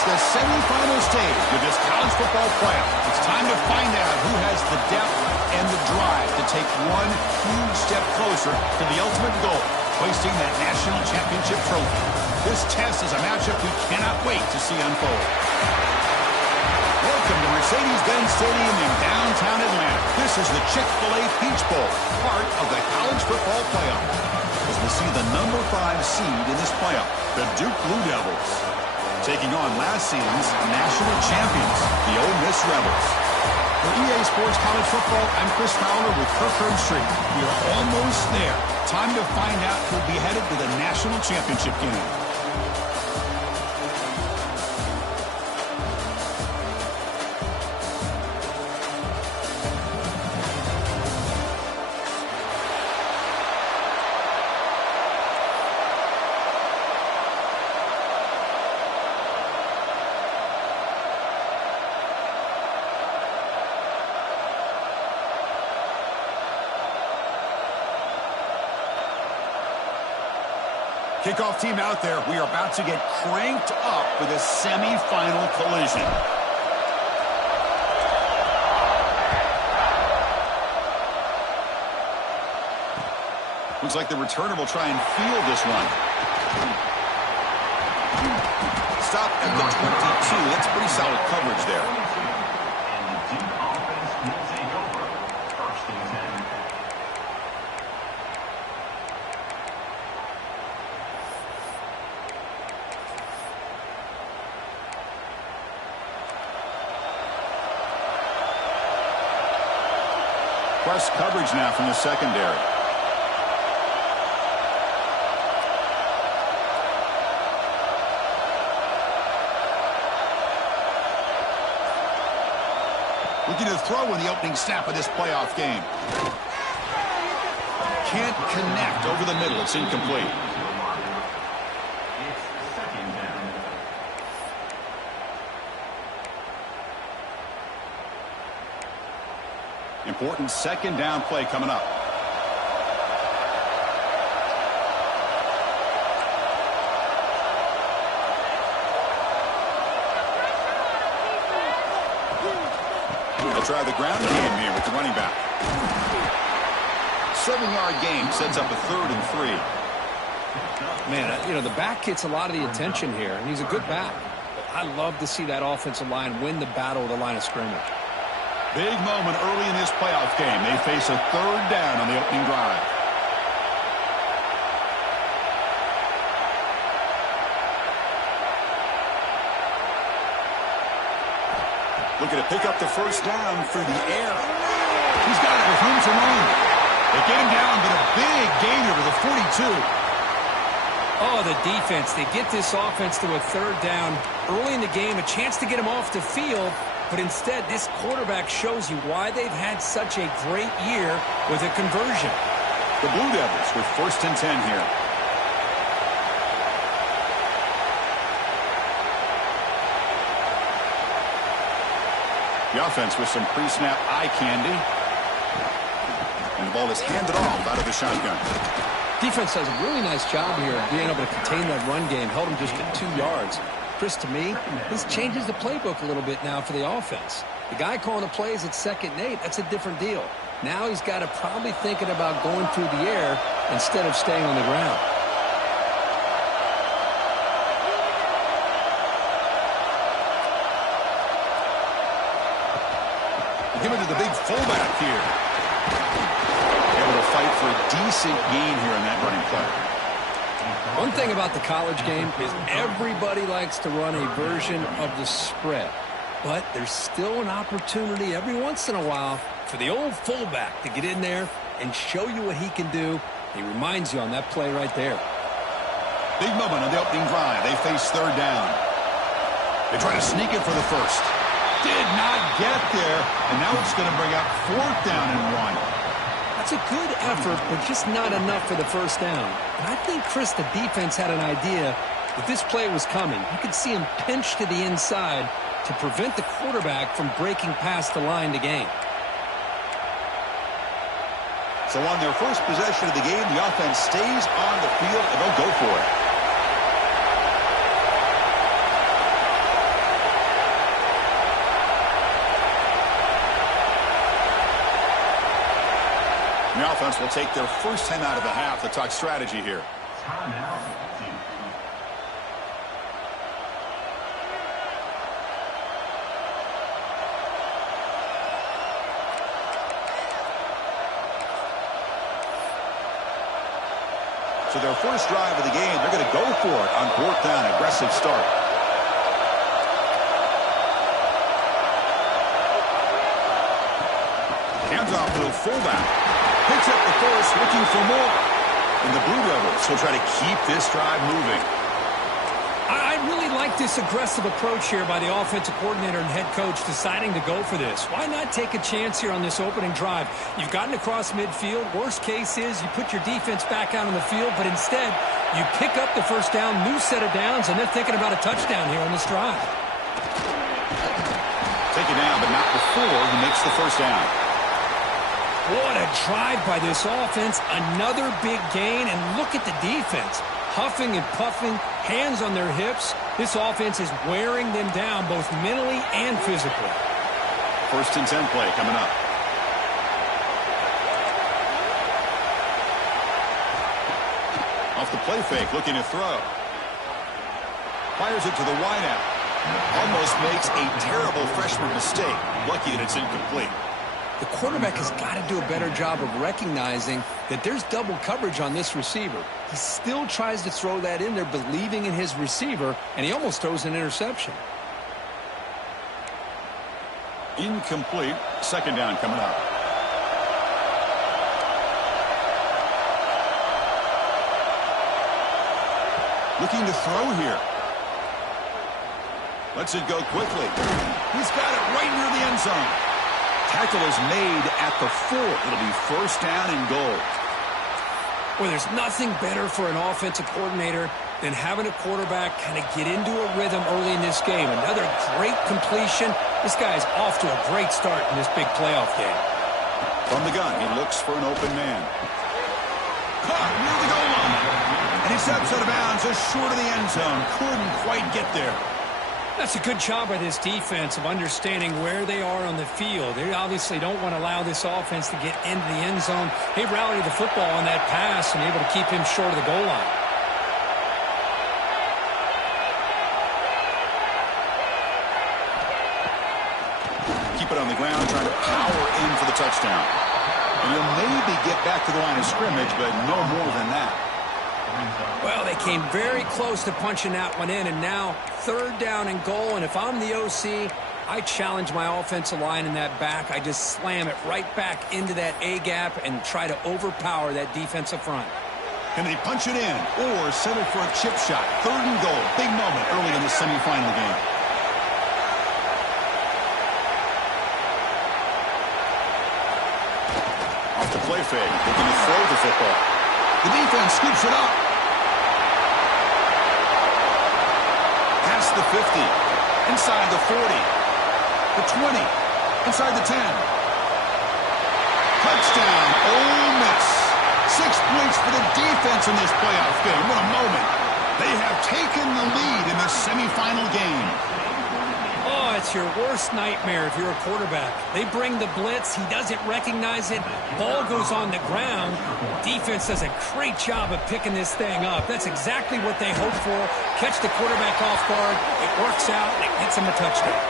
It's the semifinal stage of this college football playoff. It's time to find out who has the depth and the drive to take one huge step closer to the ultimate goal, hoisting that national championship trophy. This test is a matchup we cannot wait to see unfold. Welcome to Mercedes-Benz Stadium in downtown Atlanta. This is the Chick-fil-A Peach Bowl, part of the college football playoff. As we see the number 5 seed in this playoff, the Duke Blue Devils, taking on last season's national champions, the Ole Miss Rebels. For EA Sports College Football, I'm Chris Fowler with Kirk Herbstreit. We are almost there. Time to find out who'll be headed to the national championship game. Kickoff team out there. We are about to get cranked up for this semifinal collision. Looks like the returner will try and field this one. Stop at the 22. That's pretty solid coverage there. Press coverage now from the secondary. Looking to throw in the opening snap of this playoff game. Can't connect over the middle. It's incomplete. Important second down play coming up. They'll try the ground game here with the running back. 7-yard gain sets up a 3rd and 3. Man, you know, the back gets a lot of the attention here, and he's a good back. But I love to see that offensive line win the battle of the line of scrimmage. Big moment early in this playoff game. They face a 3rd down on the opening drive. Looking to pick up the first down through the air. He's got it with room to run. They get him down, but a big gain over the 42. Oh, the defense. They get this offense to a 3rd down early in the game, a chance to get him off the field. But instead, this quarterback shows you why they've had such a great year with a conversion. The Blue Devils with 1st and 10 here. The offense with some pre-snap eye candy. And the ball is handed off out of the shotgun. Defense does a really nice job here of being able to contain that run game. Held him just at 2 yards. Chris, to me, this changes the playbook a little bit now for the offense. The guy calling the plays at 2nd and 8, that's a different deal. Now he's got to probably thinking about going through the air instead of staying on the ground. Give it to the big fullback here. Able to fight for a decent gain here in that running play. One thing about the college game is everybody likes to run a version of the spread. But there's still an opportunity every once in a while for the old fullback to get in there and show you what he can do. He reminds you on that play right there. Big moment on the opening drive. They face 3rd down. They try to sneak it for the first. Did not get there. And now it's going to bring up 4th down and 1. That's a good effort, but just not enough for the first down. And I think, Chris, the defense had an idea that this play was coming. You could see him pinch to the inside to prevent the quarterback from breaking past the line to gain. So on their first possession of the game, the offense stays on the field, and they'll go for it. The offense will take their first 10 out of the half to talk strategy here. So their first drive of the game, they're going to go for it on 4th down. Aggressive start. Hands off to the fullback. Picks up the first, looking for more. And the Blue Devils will try to keep this drive moving. I really like this aggressive approach here by the offensive coordinator and head coach deciding to go for this. Why not take a chance here on this opening drive? You've gotten across midfield. Worst case is you put your defense back out on the field, but instead you pick up the first down, new set of downs, and they're thinking about a touchdown here on this drive. Take it down, but not before he makes the first down. What a drive by this offense. Another big gain, and look at the defense. Huffing and puffing, hands on their hips. This offense is wearing them down both mentally and physically. 1st and 10 play coming up. Off the play fake, looking to throw. Fires it to the wideout. Almost makes a terrible freshman mistake. Lucky that it's incomplete. The quarterback has got to do a better job of recognizing that there's double coverage on this receiver. He still tries to throw that in there, believing in his receiver, and he almost throws an interception. Incomplete. 2nd down coming up. Looking to throw here. Lets it go quickly. He's got it right near the end zone. Tackle is made at the 4. It'll be 1st down and goal. Well, there's nothing better for an offensive coordinator than having a quarterback kind of get into a rhythm early in this game. Another great completion. This guy's off to a great start in this big playoff game. From the gun, he looks for an open man. Caught near the goal line. And he steps out of bounds just short of the end zone. Couldn't quite get there. That's a good job by this defense of understanding where they are on the field. They obviously don't want to allow this offense to get into the end zone. They rallied the football on that pass and able to keep him short of the goal line. Keep it on the ground, trying to power in for the touchdown. And he'll maybe get back to the line of scrimmage, but no more than that. Well, they came very close to punching that one in, and now 3rd down and goal. And if I'm the OC, I challenge my offensive line in that back. I just slam it right back into that A-gap and try to overpower that defensive front. Can they punch it in or settle for a chip shot? 3rd and goal. Big moment early in the semifinal game. Off the play fake. Looking to throw the football. The defense scoops it up. Past the 50. Inside the 40. The 20. Inside the 10. Touchdown, Ole Miss. 6 points for the defense in this playoff game. What a moment. They have taken the lead in this semifinal game. Oh, it's your worst nightmare if you're a quarterback. They bring the blitz. He doesn't recognize it. Ball goes on the ground. Defense does a great job of picking this thing up. That's exactly what they hope for. Catch the quarterback off guard. It works out, and it gets him a touchdown.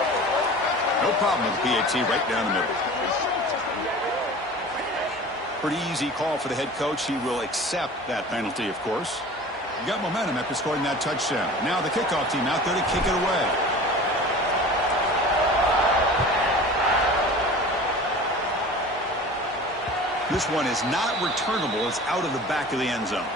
No problem with PAT right down the middle. Pretty easy call for the head coach. He will accept that penalty, of course. You got momentum after scoring that touchdown. Now the kickoff team out there to kick it away. This one is not returnable. It's out of the back of the end zone.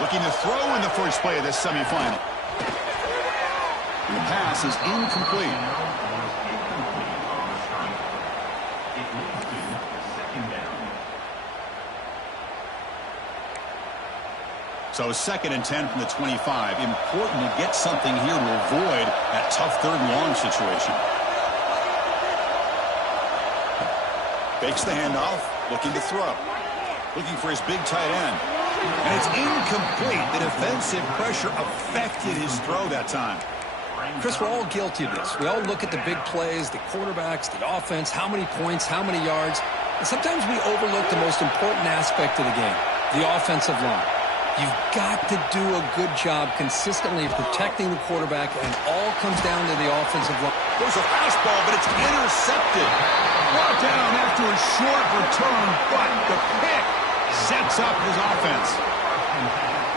Looking to throw in the first play of this semifinal. And the pass is incomplete. So 2nd and 10 from the 25. Important to get something here to avoid that tough 3rd and long situation. Fakes the handoff, looking to throw. Looking for his big tight end. And it's incomplete. The defensive pressure affected his throw that time. Chris, we're all guilty of this. We all look at the big plays, the quarterbacks, the offense, how many points, how many yards. And sometimes we overlook the most important aspect of the game, the offensive line. You've got to do a good job consistently protecting the quarterback, and all comes down to the offensive line. There's a fastball, but it's intercepted. Brought down after a short return, but the pick sets up his offense.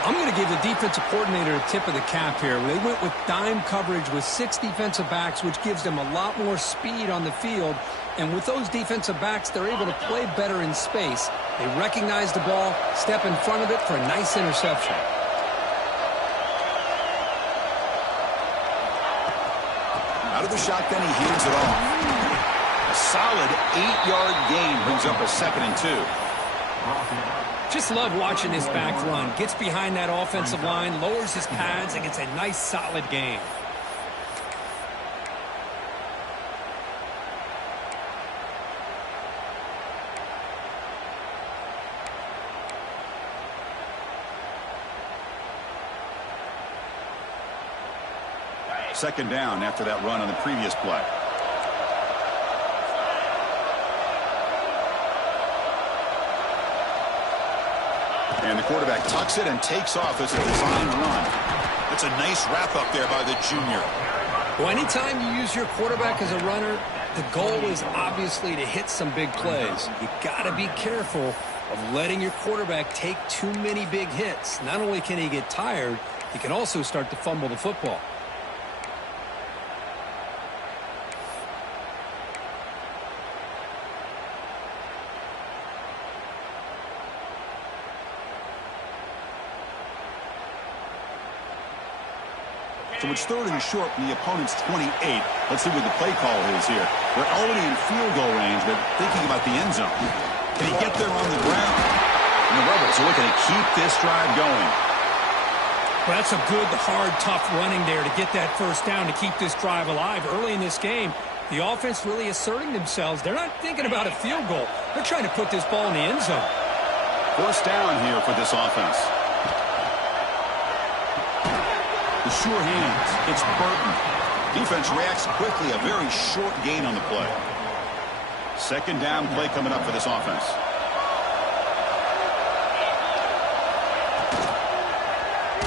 I'm going to give the defensive coordinator a tip of the cap here. They went with dime coverage with 6 defensive backs, which gives them a lot more speed on the field. And with those defensive backs, they're able to play better in space. They recognize the ball, step in front of it for a nice interception. Out of the shotgun, he heaves it off. A solid 8-yard gain brings up a 2nd and 2. Just love watching this back run. Gets behind that offensive line, lowers his pads, and gets a nice, solid gain. Second down after that run on the previous play. And the quarterback tucks it and takes off as a design run. That's a nice wrap up there by the junior. Well, anytime you use your quarterback as a runner, the goal is obviously to hit some big plays. You got to be careful of letting your quarterback take too many big hits. Not only can he get tired, he can also start to fumble the football. So it's 3rd and short from the opponent's 28. Let's see what the play call is here. They're already in field goal range, but thinking about the end zone. Can he get there on the ground? And the Rebels are looking to keep this drive going. Well, that's a good, hard, tough running there to get that first down to keep this drive alive. Early in this game, the offense really asserting themselves. They're not thinking about a field goal. They're trying to put this ball in the end zone. 1st down here for this offense. The sure hands. It's Burton. Defense reacts quickly. A very short gain on the play. 2nd down play coming up for this offense.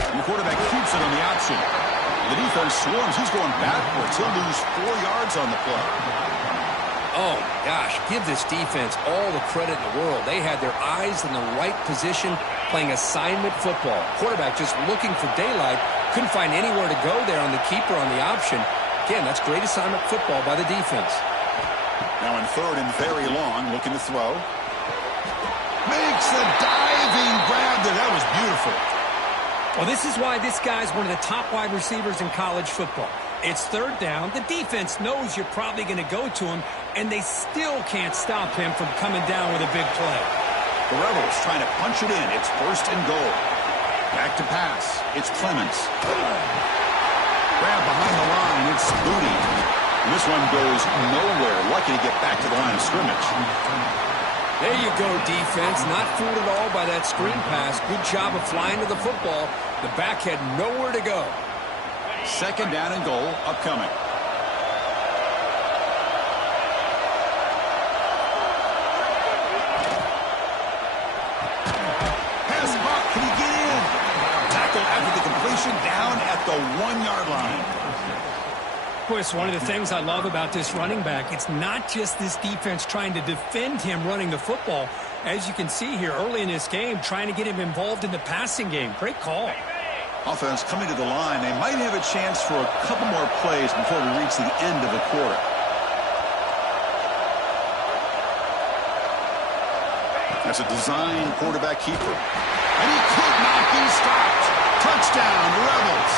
And the quarterback keeps it on the option. The defense swarms. He's going backwards. He'll lose 4 yards on the play. Oh, gosh, give this defense all the credit in the world. They had their eyes in the right position, playing assignment football. Quarterback just looking for daylight. Couldn't find anywhere to go there on the keeper on the option. Again, that's great assignment football by the defense. Now in 3rd and very long, looking to throw. Makes the diving grab there. That was beautiful. Well, this is why this guy's one of the top wide receivers in college football. It's 3rd down. The defense knows you're probably going to go to him, and they still can't stop him from coming down with a big play. The Rebels trying to punch it in. It's 1st and goal. Back to pass. It's Clements. Grab behind the line. It's Booty. And this one goes nowhere. Lucky to get back to the line of scrimmage. There you go, defense. Not fooled at all by that screen pass. Good job of flying to the football. The back had nowhere to go. 2nd down and goal upcoming. Pass caught. Can he get in? Tackle after the completion down at the 1-yard line. Chris, one of the things I love about this running back, it's not just this defense trying to defend him running the football. As you can see here early in this game, trying to get him involved in the passing game. Great call. Offense coming to the line. They might have a chance for a couple more plays before we reach the end of the quarter. That's a design quarterback keeper. And he could not be stopped. Touchdown, Rebels.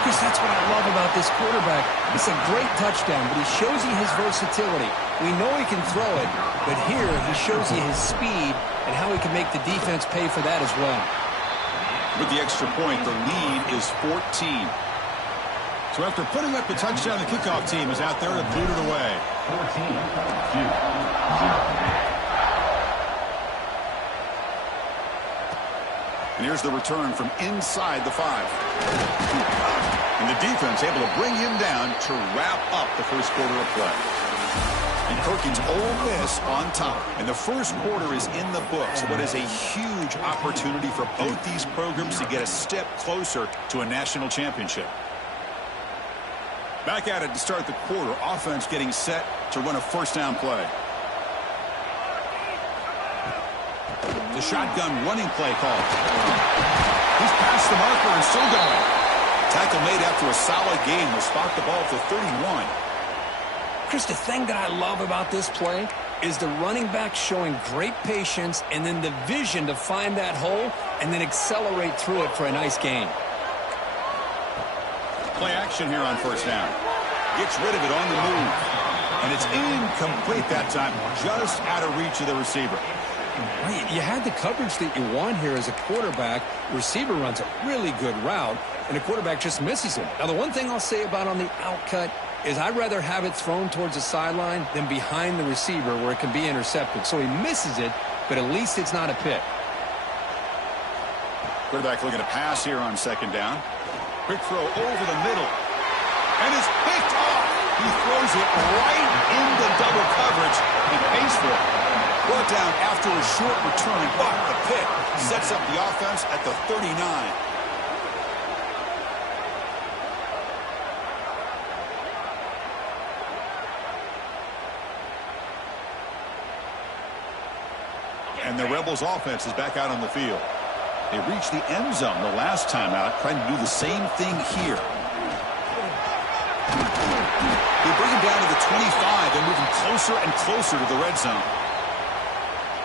Chris, that's what I love about this quarterback. It's a great touchdown, but he shows you his versatility. We know he can throw it, but here he shows you his speed and how he can make the defense pay for that as well. With the extra point, the lead is 14. So after putting up the touchdown, the kickoff team is out there to boot it away. 14-2. And here's the return from inside the 5. And the defense able to bring him down to wrap up the first quarter of play. And Perkins, Ole Miss on top. And the first quarter is in the books. What is a huge opportunity for both these programs to get a step closer to a national championship. Back at it to start the quarter. Offense getting set to run a first down play. The shotgun running play call. He's past the marker and still going. Tackle made after a solid gain. Will spot the ball for 31. Chris, the thing that I love about this play is the running back showing great patience and then the vision to find that hole and then accelerate through it for a nice gain. Play action here on first down. Gets rid of it on the move. And it's incomplete that time, just out of reach of the receiver. You had the coverage that you want here as a quarterback. Receiver runs a really good route, and the quarterback just misses him. Now, the one thing I'll say about on the outcut is I'd rather have it thrown towards the sideline than behind the receiver where it can be intercepted. So he misses it, but at least it's not a pick. Quarterback looking to pass here on second down. Quick throw over the middle. And it's picked off. He throws it right into double coverage and pays for it. Brought down after a short return, but the pick sets up the offense at the 39. And the Rebels offense is back out on the field. They reached the end zone the last time out, trying to do the same thing here. They bring him down to the 25 and moving closer and closer to the red zone.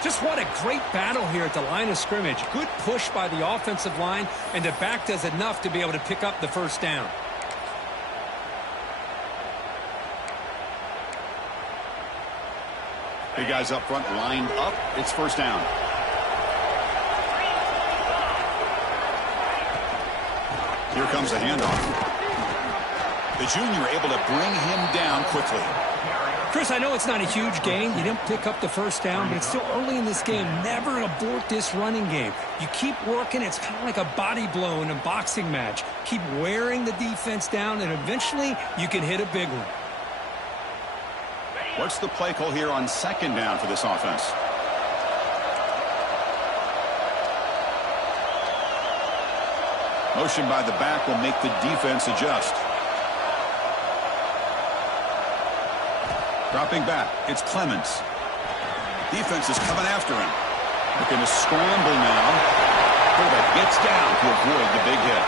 Just what a great battle here at the line of scrimmage. Good push by the offensive line, and the back does enough to be able to pick up the first down. Big guys up front lined up. It's first down. Here comes the handoff. The junior able to bring him down quickly. Chris, I know it's not a huge gain. You didn't pick up the first down, but it's still early in this game. Never abort this running game. You keep working. It's kind of like a body blow in a boxing match. Keep wearing the defense down, and eventually you can hit a big one. What's the play call here on second down for this offense? Motion by the back will make the defense adjust. Dropping back, it's Clemens. Defense is coming after him. Looking to scramble now. Quarterback gets down to avoid the big hit.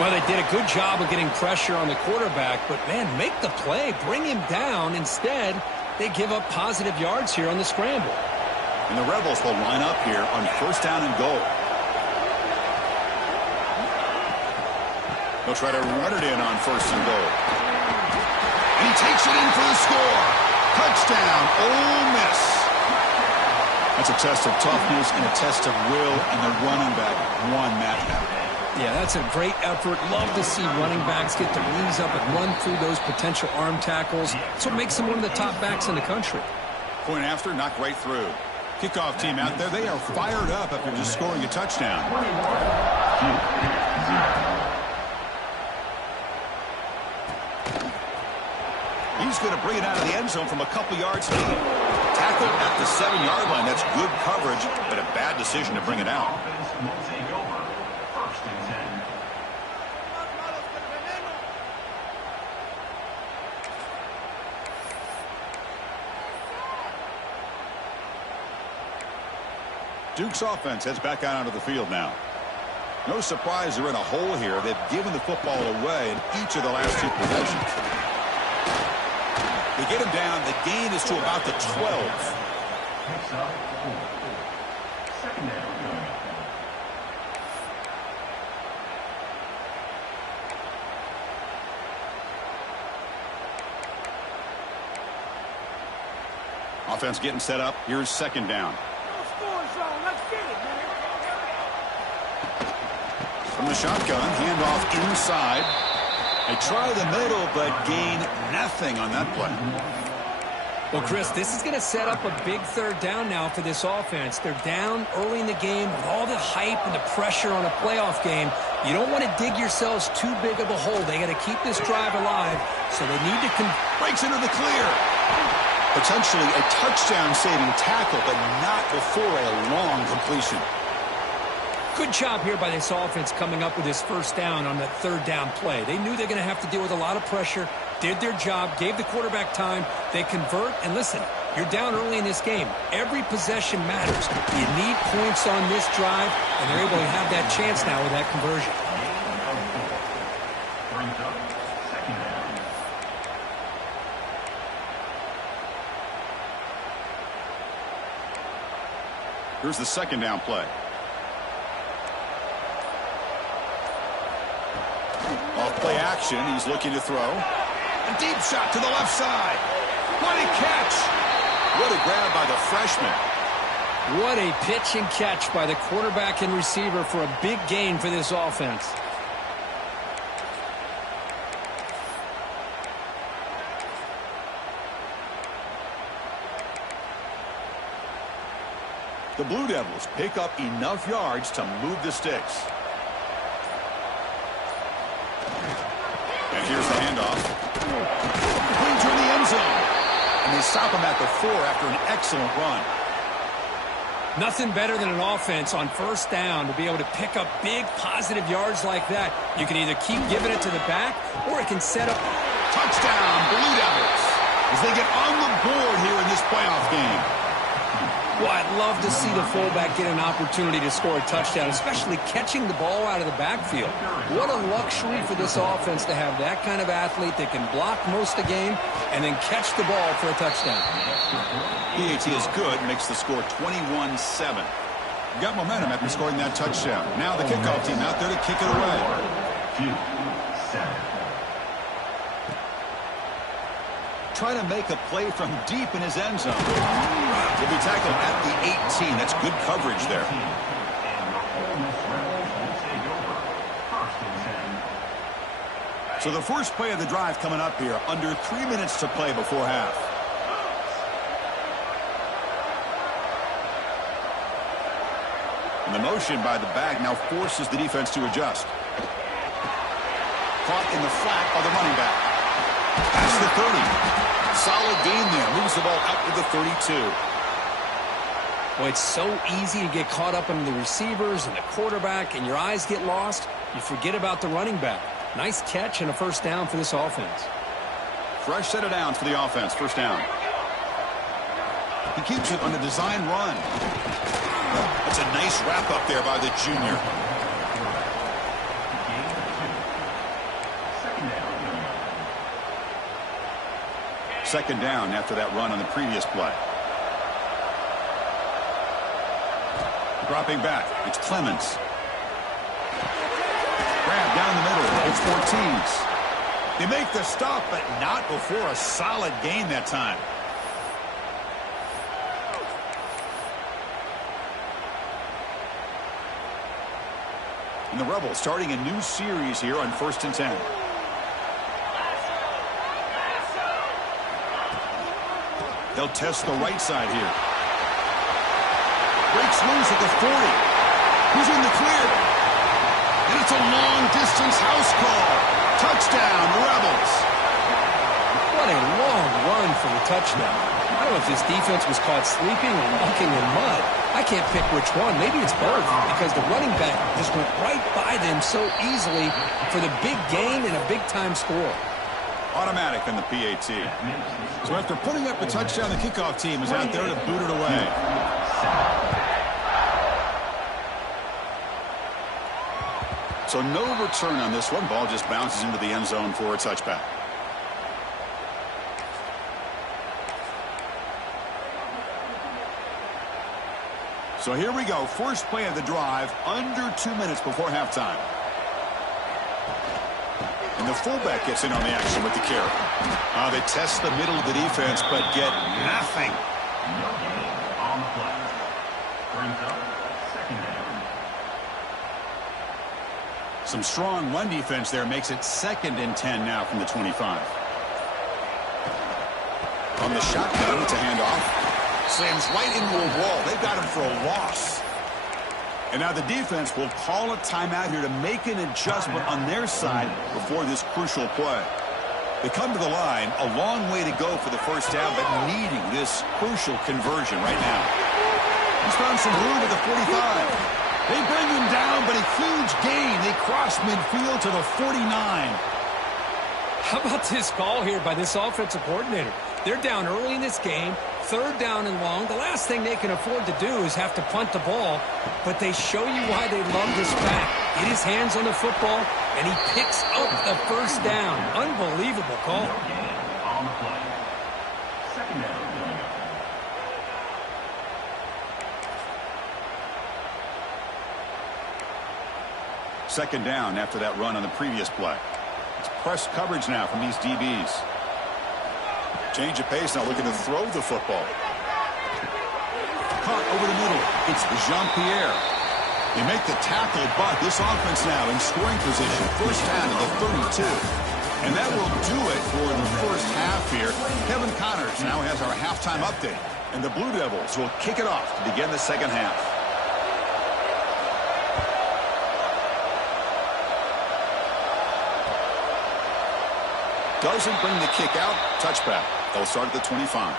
Well, they did a good job of getting pressure on the quarterback, but, man, make the play. Bring him down. Instead, they give up positive yards here on the scramble. And the Rebels will line up here on first down and goal. They'll try to run it in on first and goal. And he takes it in for the score. Touchdown, Ole Miss. That's a test of toughness and a test of will, and the running back won that battle. Yeah, that's a great effort. Love to see running backs get their knees up and run through those potential arm tackles. That's what makes them one of the top backs in the country. Point after, knocked right through. Kickoff team out there, they are fired up after just scoring a touchdown. He's going to bring it out of the end zone from a couple yards deep. Tackle at the 7-yard line. That's good coverage, but a bad decision to bring it out. Duke's offense heads back out onto the field now. No surprise they're in a hole here. They've given the football away in each of the last two possessions. They get him down. The gain is to about the 12. Offense getting set up. Here's second down. From the shotgun, handoff inside. They try the middle, but gain nothing on that play. Well, Chris, this is going to set up a big third down now for this offense. They're down early in the game with all the hype and the pressure on a playoff game. You don't want to dig yourselves too big of a hole. They got to keep this drive alive, so they need to breaks into the clear. Potentially a touchdown-saving tackle, but not before a long completion. Good job here by this offense coming up with this first down on that third down play. They knew they're going to have to deal with a lot of pressure, did their job, gave the quarterback time. They convert, and listen, you're down early in this game. Every possession matters. You need points on this drive, and they're able to have that chance now with that conversion. Here's the second down play. Off play action, he's looking to throw. A deep shot to the left side. What a catch! What a grab by the freshman. What a pitch and catch by the quarterback and receiver for a big gain for this offense. The Blue Devils pick up enough yards to move the sticks. And here's the handoff. Into the end zone. And they stop him at the 4 after an excellent run. Nothing better than an offense on first down to be able to pick up big positive yards like that. You can either keep giving it to the back, or it can set up. Touchdown, Blue Devils, as they get on the board here in this playoff game. Well, I'd love to see the fullback get an opportunity to score a touchdown, especially catching the ball out of the backfield. What a luxury for this offense to have that kind of athlete that can block most of the game and then catch the ball for a touchdown. PAT is good, makes the score 21-7. Got momentum after scoring that touchdown. Now the kickoff team out there to kick it away. Trying to make a play from deep in his end zone. Will be tackled at the 18. That's good coverage there. So the first play of the drive coming up here. Under 3 minutes to play before half. And the motion by the back now forces the defense to adjust. Caught in the flat by the running back. Past the 30. Solid gain there. Moves the ball out to the 32. Well, it's so easy to get caught up in the receivers and the quarterback, and your eyes get lost. You forget about the running back. Nice catch and a first down for this offense. Fresh set of downs for the offense. First down. He keeps it on the design run. That's a nice wrap up there by the junior. Second down after that run on the previous play. Dropping back. It's Clemens. Grab down the middle. It's Ortiz. They make the stop, but not before a solid gain that time. And the Rebels starting a new series here on 1st and 10. They'll test the right side here. Breaks loose at the 40. Who's in the clear? And it's a long-distance house call. Touchdown, Rebels. What a long run for the touchdown. I don't know if this defense was caught sleeping or walking in mud. I can't pick which one. Maybe it's both, because the running back just went right by them so easily for the big gain and a big-time score. Automatic in the PAT. So after putting up the touchdown, the kickoff team is out there to boot it away. So no return on this one. Ball just bounces into the end zone for a touchback. So here we go. First play of the drive, under 2 minutes before halftime. And the fullback gets in on the action with the carry. They test the middle of the defense, but get nothing. On the play. Brings up second down. Some strong run defense there makes it 2nd and 10 now from the 25. On the shotgun, it's a handoff. Slams right into a wall. They've got him for a loss. And now the defense will call a timeout here to make an adjustment on their side before this crucial play. They come to the line, a long way to go for the first down, but needing this crucial conversion right now. He's found some room at the 45. They bring him down, but a huge gain. They cross midfield to the 49. How about this call here by this offensive coordinator? They're down early in this game, 3rd down and long. The last thing they can afford to do is have to punt the ball, but they show you why they love this back. Get his hands on the football, and he picks up the first down. Unbelievable call. On the play. 2nd down. Second down after that run on the previous play. It's press coverage now from these DBs. Change of pace now, looking to throw the football. Caught over the middle. It's Jean-Pierre. They make the tackle, but this offense now in scoring position. First down to the 32. And that will do it for the first half here. Kevin Connors now has our halftime update. And the Blue Devils will kick it off to begin the second half. Doesn't bring the kick out. Touchback. They'll start at the 25.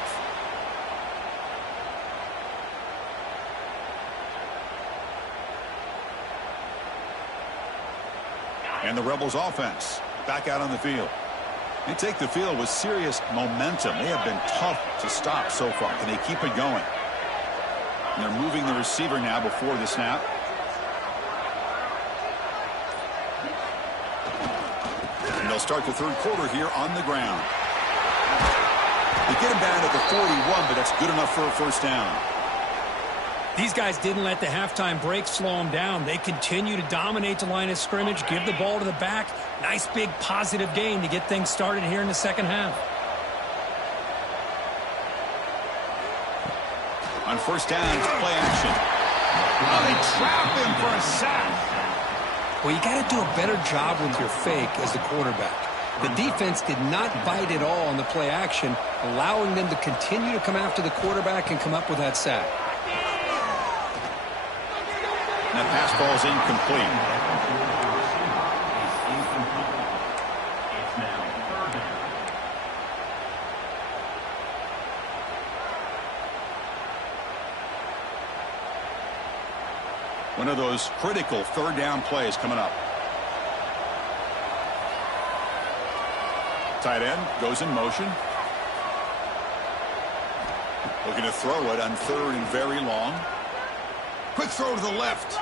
And the Rebels offense back out on the field. They take the field with serious momentum. They have been tough to stop so far. Can they keep it going? And they're moving the receiver now before the snap. And they'll start the 3rd quarter here on the ground. They get him down at the 41, but that's good enough for a first down. These guys didn't let the halftime break slow them down. They continue to dominate the line of scrimmage, give the ball to the back. Nice big positive gain to get things started here in the second half. On first down, it's play action. Oh, they trap him for a sack. Well, you got to do a better job with your fake as the quarterback. The defense did not bite at all on the play action, allowing them to continue to come after the quarterback and come up with that sack. And that pass ball's incomplete. It's now 3rd down. One of those critical 3rd down plays coming up. Tight end goes in motion. Looking to throw it on 3rd and very long. Quick throw to the left.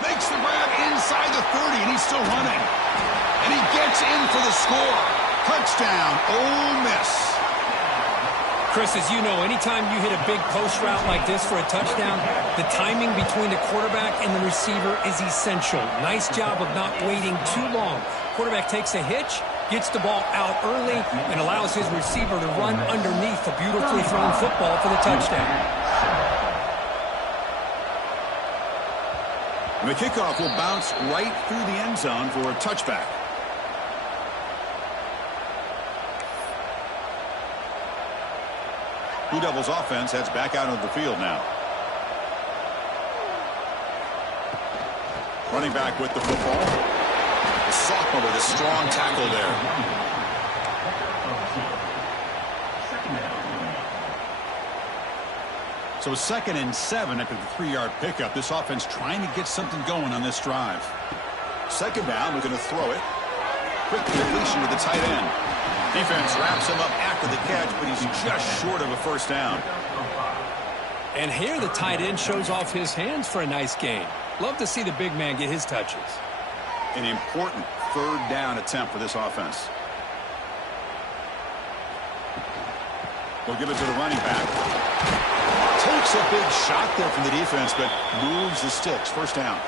Makes the grab inside the 30, and he's still running. And he gets in for the score. Touchdown, Ole Miss. Chris, as you know, anytime you hit a big post route like this for a touchdown, the timing between the quarterback and the receiver is essential. Nice job of not waiting too long. Quarterback takes a hitch, gets the ball out early, and allows his receiver to run underneath the beautifully thrown football for the touchdown. And the kickoff will bounce right through the end zone for a touchback. Blue Devils offense heads back out of the field now. Running back with the football. The sophomore with a strong tackle there. So 2nd and 7 after the 3-yard pickup. This offense trying to get something going on this drive. 2nd down, we're going to throw it. Quick completion to the tight end. Defense wraps him up after the catch, but he's just short of a first down. And here the tight end shows off his hands for a nice gain. Love to see the big man get his touches. An important 3rd down attempt for this offense. We'll give it to the running back. Takes a big shot there from the defense, but moves the sticks. First down.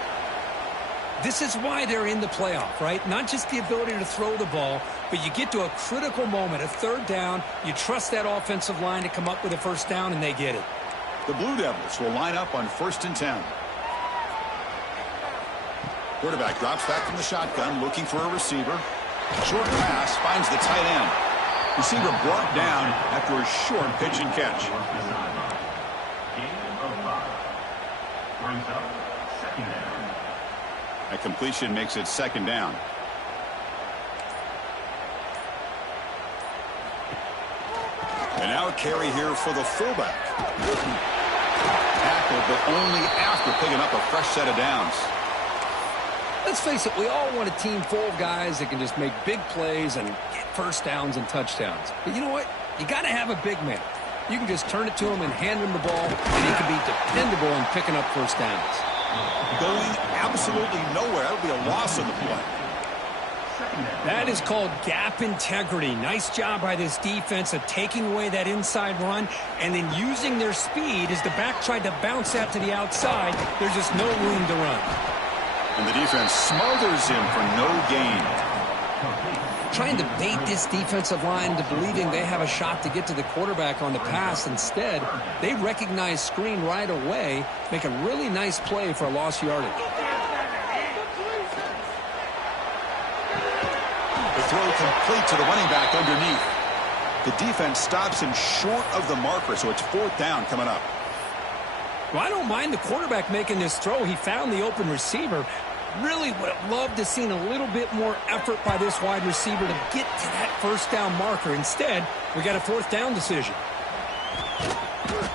This is why they're in the playoff, right? Not just the ability to throw the ball, but you get to a critical moment, a 3rd down. You trust that offensive line to come up with a first down, and they get it. The Blue Devils will line up on 1st and 10. Quarterback drops back from the shotgun, looking for a receiver. Short pass finds the tight end. Receiver brought down after a short pitch and catch. Gain of 5. Brings up second down. A completion makes it second down. And now a carry here for the fullback. Tackled, but only after picking up a fresh set of downs. Let's face it, we all want a team full of guys that can just make big plays and get first downs and touchdowns. But you know what? You got to have a big man. You can just turn it to him and hand him the ball, and he can be dependable in picking up first downs. Going absolutely nowhere. That would be a loss on the play. That is called gap integrity. Nice job by this defense of taking away that inside run and then using their speed as the back tried to bounce that to the outside. There's just no room to run. And the defense smothers him for no gain. Trying to bait this defensive line to believing they have a shot to get to the quarterback on the pass. Instead, they recognize screen right away, make a really nice play for a lost yardage. The throw complete to the running back underneath. The defense stops him short of the marker, so it's fourth down coming up. Well, I don't mind the quarterback making this throw. He found the open receiver. Really would have loved to seen a little bit more effort by this wide receiver to get to that first down marker. Instead, we got a fourth down decision.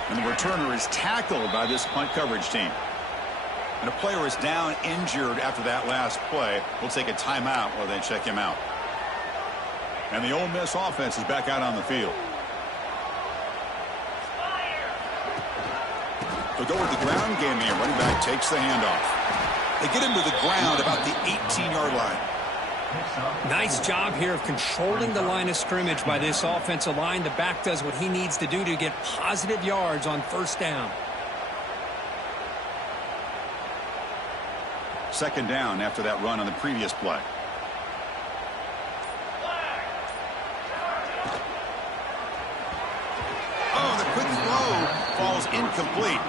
And the returner is tackled by this punt coverage team. And a player is down injured after that last play. We'll take a timeout while they check him out. And the Ole Miss offense is back out on the field. They'll go with the ground game here. Running back takes the handoff. They get him to the ground about the 18-yard line. Nice job here of controlling the line of scrimmage by this offensive line. The back does what he needs to do to get positive yards on first down. Second down after that run on the previous play. Oh, the quick throw falls incomplete.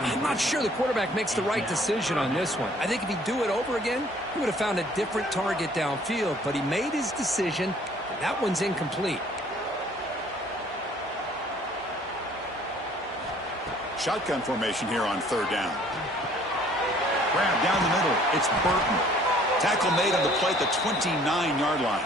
I'm not sure the quarterback makes the right decision on this one. I think if he'd do it over again, he would have found a different target downfield, but he made his decision, and that one's incomplete. Shotgun formation here on third down. Grab down the middle. It's Burton. Tackle made on the play at the 29-yard line.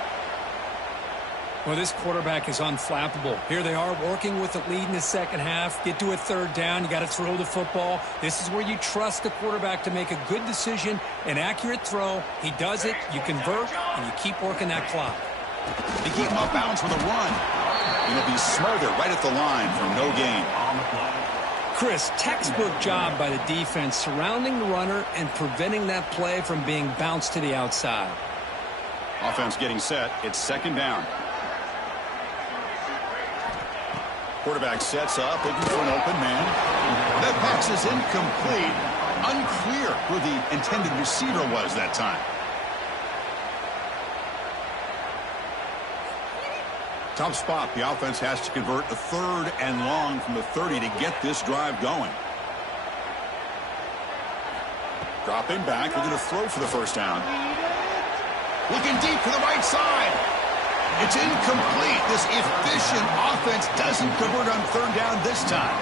Well, this quarterback is unflappable. Here they are working with the lead in the second half. Get to a third down. You got to throw the football. This is where you trust the quarterback to make a good decision, an accurate throw. He does it, you convert, and you keep working that clock. They keep him off balance with a run. And he'll be smothered right at the line for no gain. Chris, textbook job by the defense surrounding the runner and preventing that play from being bounced to the outside. Offense getting set. It's second down. Quarterback sets up, looking for an open man. That pass is incomplete. Unclear who the intended receiver was that time. Tough spot. The offense has to convert a third and long from the 30 to get this drive going. Dropping back, looking to throw for the first down. Looking deep to the right side. It's incomplete. This efficient offense doesn't convert on third down this time.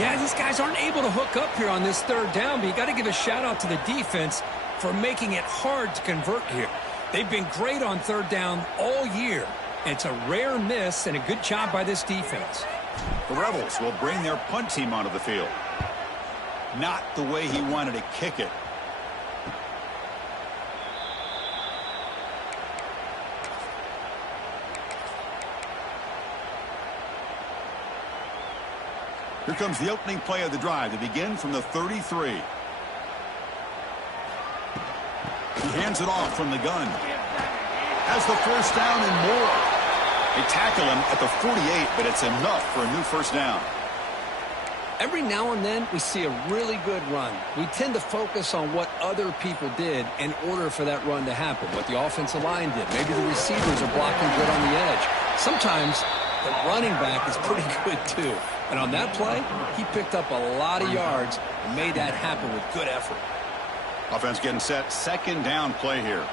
Yeah, these guys aren't able to hook up here on this third down, but you got to give a shout out to the defense for making it hard to convert here. They've been great on third down all year. It's a rare miss and a good job by this defense. The Rebels will bring their punt team onto the field. Not the way he wanted to kick it. Here comes the opening play of the drive to begin from the 33. He hands it off from the gun. Has the first down and more. They tackle him at the 48, but it's enough for a new first down. Every now and then we see a really good run. We tend to focus on what other people did in order for that run to happen, what the offensive line did. Maybe the receivers are blocking good on the edge. Sometimes the running back is pretty good too. And on that play, he picked up a lot of yards and made that happen with good effort. Offense getting set. Second down play here.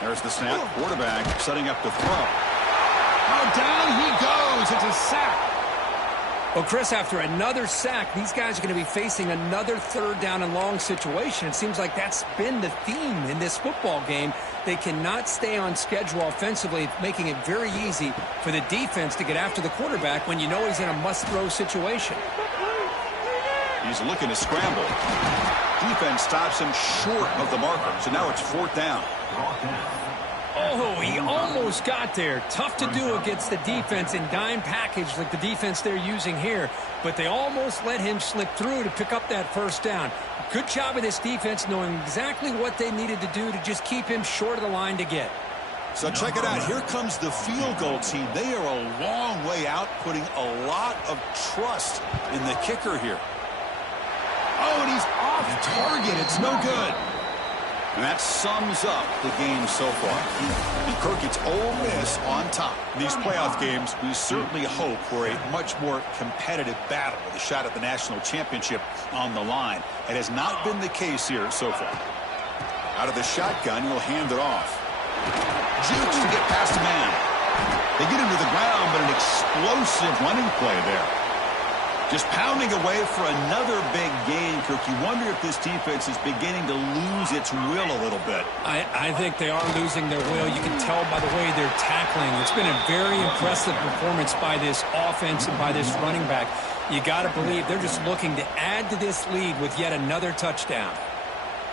There's the snap. Quarterback setting up to throw. Oh, down he goes. It's a sack. Well, Chris, after another sack, these guys are going to be facing another third down and long situation. It seems like that's been the theme in this football game. They cannot stay on schedule offensively, making it very easy for the defense to get after the quarterback when you know he's in a must-throw situation. He's looking to scramble. Defense stops him short of the marker, so now it's fourth down. Oh, he almost got there. Tough to do against the defense in dime package like the defense they're using here, but they almost let him slip through to pick up that first down. Good job of this defense knowing exactly what they needed to do to just keep him short of the line to get. So check it out. Here comes the field goal team. They are a long way out, putting a lot of trust in the kicker here. Oh, and he's off target. It's no good. And that sums up the game so far. And Kirk, it's Ole Miss on top. In these playoff games, we certainly hope for a much more competitive battle with a shot at the national championship on the line. It has not been the case here so far. Out of the shotgun, he'll hand it off. Jukes to get past a man. They get him to the ground, but an explosive running play there. Just pounding away for another big gain, Kirk. You wonder if this defense is beginning to lose its will a little bit. I think they are losing their will. You can tell by the way they're tackling. It's been a very impressive performance by this offense and by this running back. You got to believe they're just looking to add to this lead with yet another touchdown.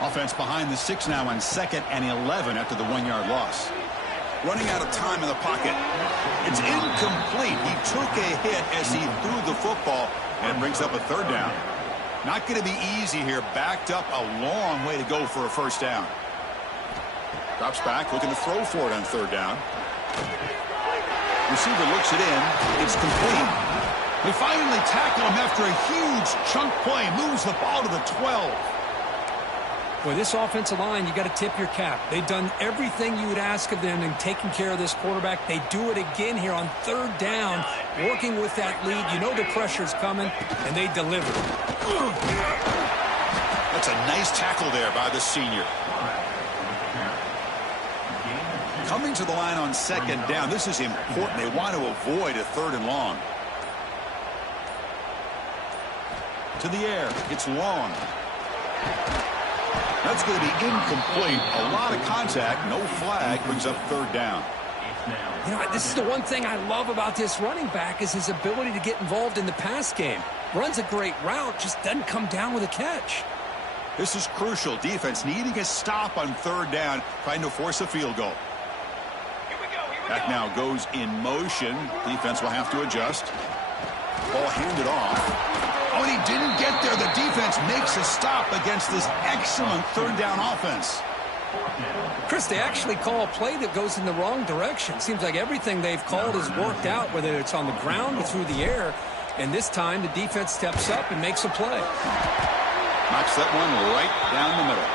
Offense behind the 6 now on 2nd and 11 after the 1-yard loss. Running out of time in the pocket. It's incomplete. He took a hit as he threw the football and brings up a third down. Not going to be easy here. Backed up a long way to go for a first down. Drops back, looking to throw for it on third down. Receiver looks it in. It's complete. They finally tackle him after a huge chunk play. Moves the ball to the 12. Boy, this offensive line, you got to tip your cap. They've done everything you would ask of them in taking care of this quarterback. They do it again here on third down, working with that lead. You know the pressure's coming, and they deliver. That's a nice tackle there by the senior. Coming to the line on 2nd down. This is important. They want to avoid a 3rd and long. To the air. It's long. That's going to be incomplete. A lot of contact. No flag. Brings up 3rd down. You know, this is the one thing I love about this running back is his ability to get involved in the pass game. Runs a great route, just doesn't come down with a catch. This is crucial. Defense needing a stop on 3rd down, trying to force a field goal. Back now goes in motion. Defense will have to adjust. Ball handed off. Oh, and he didn't get there. The defense makes a stop against this excellent 3rd down offense. Chris, they actually call a play that goes in the wrong direction. Seems like everything they've called has worked out, whether it's on the ground or through the air. And this time, the defense steps up and makes a play. Knocks that one right down the middle.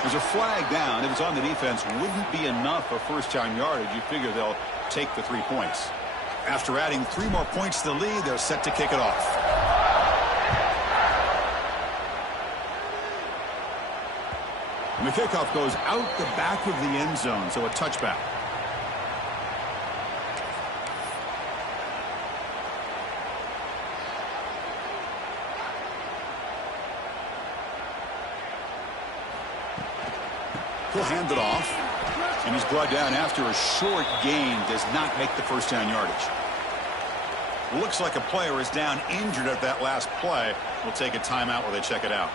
There's a flag down. If it's on the defense, wouldn't be enough for first-down yardage. You figure they'll take the 3 points. After adding 3 more points to the lead, they're set to kick it off. And the kickoff goes out the back of the end zone, so a touchback. He'll hand it off, and he's brought down after a short gain. Does not make the first down yardage. Looks like a player is down injured at that last play. We'll take a timeout while they check it out.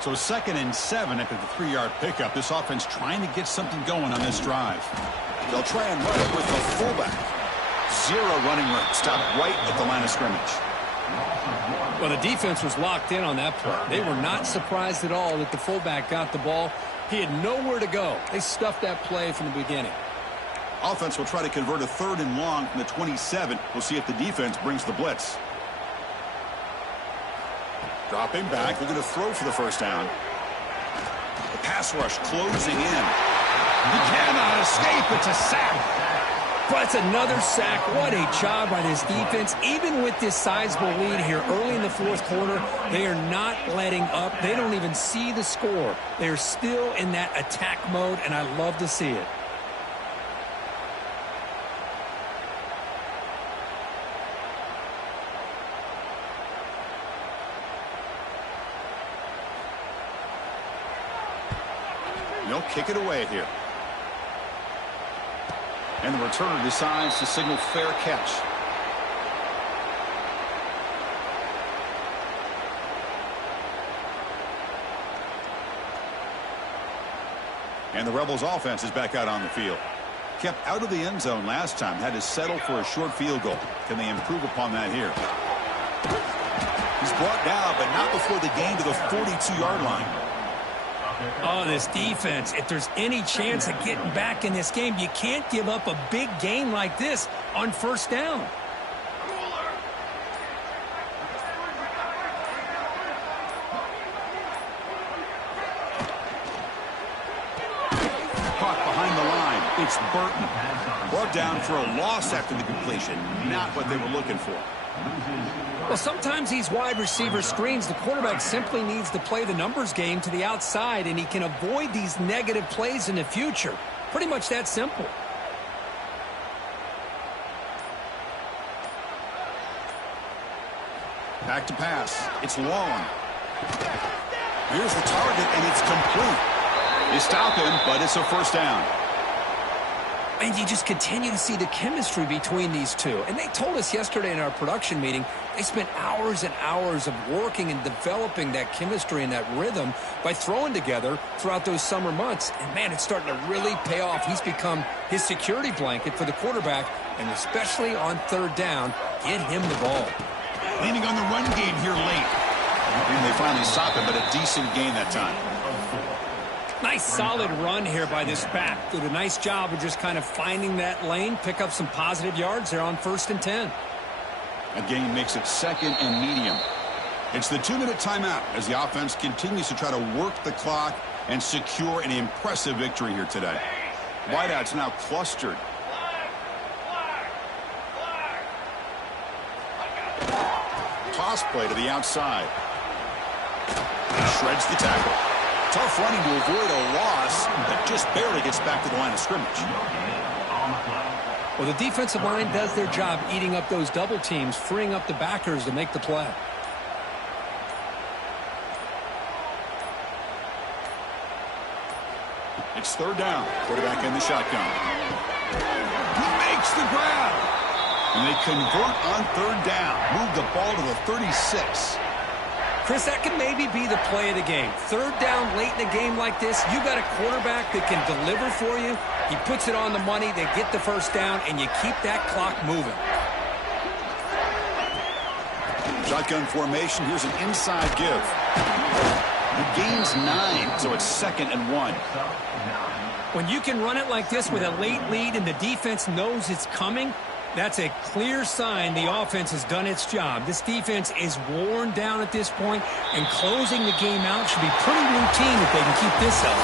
So 2nd and 7 after the 3-yard pickup. This offense trying to get something going on this drive. They'll try and run it with the fullback. 0 running room. Stopped right at the line of scrimmage. Well, the defense was locked in on that play. They were not surprised at all that the fullback got the ball. He had nowhere to go. They stuffed that play from the beginning. Offense will try to convert a 3rd and long from the 27. We'll see if the defense brings the blitz. Dropping back, looking to throw for the first down. The pass rush closing in. He cannot escape. It's a sack. But it's another sack. What a job by this defense. Even with this sizable lead here early in the fourth quarter, they are not letting up. They don't even see the score. They're still in that attack mode, and I love to see it. They'll kick it away here. And the returner decides to signal fair catch. And the Rebels offense is back out on the field. Kept out of the end zone last time. Had to settle for a short field goal. Can they improve upon that here? He's brought down, but not before the gain to the 42-yard line. Oh, this defense, if there's any chance of getting back in this game, you can't give up a big gain like this on first down. Caught behind the line. It's Burton. Brought down for a loss after the completion. Not what they were looking for. Well, sometimes these wide receiver screens, the quarterback simply needs to play the numbers game to the outside, and he can avoid these negative plays in the future. Pretty much that simple. Back to pass. It's long. Here's the target, and it's complete. You stop him, but it's a first down. And you just continue to see the chemistry between these two. And they told us yesterday in our production meeting, they spent hours and hours of working and developing that chemistry and that rhythm by throwing together throughout those summer months. And, man, it's starting to really pay off. He's become his security blanket for the quarterback, and especially on third down, get him the ball. Leaning on the run game here late. And they finally stop him, but a decent gain that time. Nice solid run here by this back. Did a nice job of just kind of finding that lane, pick up some positive yards there on 1st and 10. A gain makes it 2nd and medium. It's the 2-minute timeout as the offense continues to try to work the clock and secure an impressive victory here today. Wideouts now clustered. Toss play to the outside. Shreds the tackle. Tough running to avoid a loss, but just barely gets back to the line of scrimmage. Well, the defensive line does their job eating up those double teams, freeing up the backers to make the play. It's 3rd down. Quarterback in the shotgun. He makes the grab. And they convert on 3rd down. Move the ball to the 36. Chris, that can maybe be the play of the game. 3rd down late in a game like this, you got a quarterback that can deliver for you. He puts it on the money, they get the first down, and you keep that clock moving. Shotgun formation. Here's an inside give. The gain's 9, so it's 2nd and 1. When you can run it like this with a late lead and the defense knows it's coming, that's a clear sign the offense has done its job. This defense is worn down at this point, and closing the game out should be pretty routine if they can keep this up.